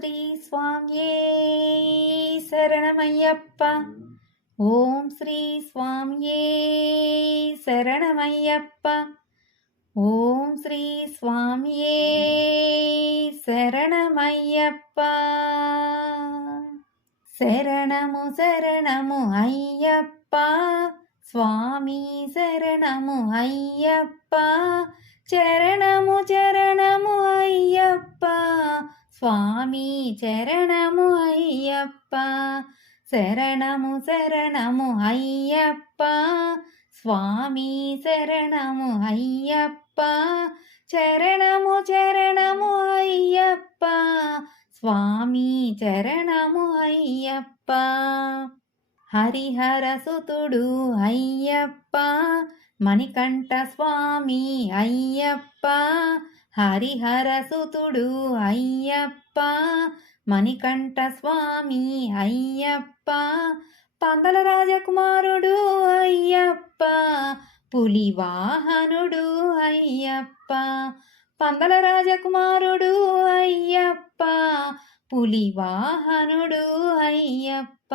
శ్రీ స్వామియే శరణమయ్యప్ప. ఓం శ్రీ స్వామియే శరణమయ్యప్ప. ఓం శ్రీ స్వామియే శరణమయ్యప్ప. శరణము శరణము అయ్యప్ప స్వామి, శరణము అయ్యప్ప. చరణము చరణము అయ్యప్ప స్వామి, చరణము అయ్యప్ప. శరణము శరణము అయ్యప్ప స్వామి, శరణము అయ్యప్ప. చరణము చరణము అయ్యప్ప స్వామి, చరణము అయ్యప్ప. హరిహర సుతుడు అయ్యప్ప, మణికంఠ స్వామి అయ్యప్ప. హరిహర సుతుడు అయ్యప్ప, మణికంఠ స్వామి అయ్యప్ప. పందల రాజకుమారుడు అయ్యప్ప, పులి వాహనుడు అయ్యప్ప. పందల రాజకుమారుడు అయ్యప్ప, పులి వాహనుడు అయ్యప్ప.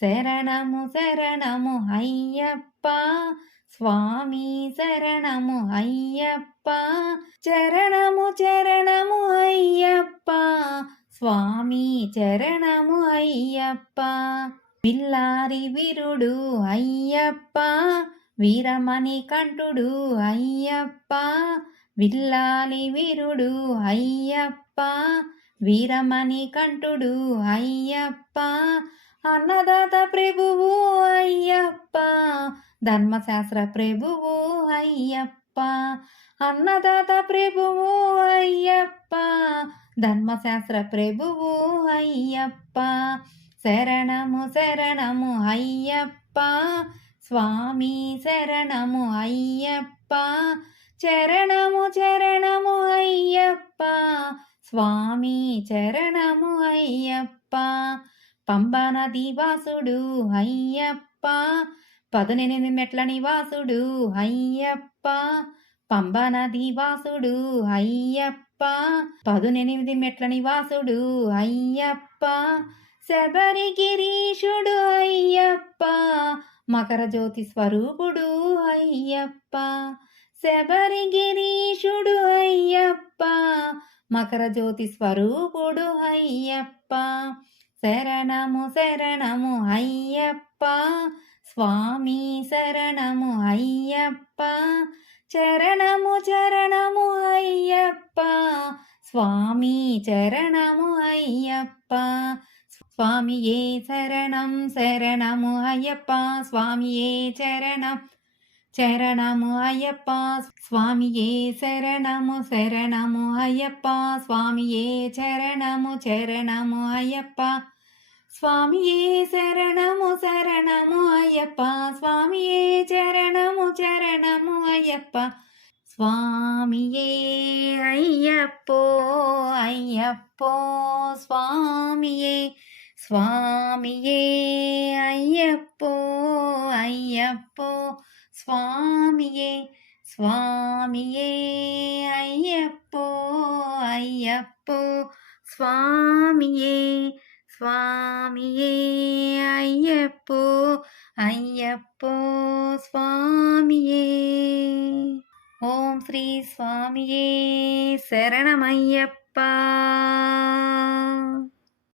శరణము శరణము అయ్యప్ప స్వామి, శరణము అయ్యప్ప. చరణము చరణము అయ్యప్ప స్వామి, చరణము అయ్యప్ప. పిల్లారి వీరుడు అయ్యప్ప, వీరమణి కంఠుడు అయ్యప్ప. విల్లాలి వీరుడు అయ్యప్ప, వీరమణి కంఠుడు అయ్యప్ప. అన్నదాత ప్రభువు అయ్యప్ప, ధర్మశాస్త్ర ప్రభువు అయ్యప్ప. అన్నదాత ప్రభువు అయ్యప్ప, ధర్మశాస్త్ర ప్రభువు అయ్యప్ప. శరణము శరణము అయ్యప్ప స్వామి, శరణము అయ్యప్ప. చరణము చరణము అయ్యప్ప స్వామి, చరణము అయ్యప్ప. పంబా నది వాసుడు అయ్యప్ప, 18 మెట్ల నివాసుడు అయ్యప్ప. పంబా నది వాసుడు అయ్యప్ప, 18 మెట్ల నివాసుడు అయ్యప్ప. శబరి గిరీషుడు అయ్యప్ప, మకర జ్యోతి స్వరూపుడు అయ్యప్ప. శబరి గిరీషుడు అయ్యప్ప, మకర జ్యోతి స్వరూపుడు అయ్యప్ప. శరణము శరణము అయ్యప్ప స్వామి, శరణము అయ్యప్ప. చరణము చరణము అయ్యప్ప స్వామి, చరణము అయ్యప్ప. స్వామియే శరణం శరణము అయ్యప్ప స్వామియే చరణం చరణము అయ్యప్ప. స్వామియే శరణము శరణము అయ్యప్ప స్వామియే చరణము చరణము అయ్యప్ప. స్వామియే శరణము శరణము అయ్యప్ప స్వామియే చరణము చరణము అయ్యప్ప. స్వామియే అయ్యప్పో అయ్యప్పో స్వామియే. స్వామియే అయ్యప్పో అయ్యప్పో స్వామియే. స్వామియే అయ్యప్పో అయ్యప్పో స్వామియే. స్వామియే అయ్యప్పో అయ్యప్పో స్వామియే. ఓం శ్రీ స్వామియే శరణమయ్యప్ప.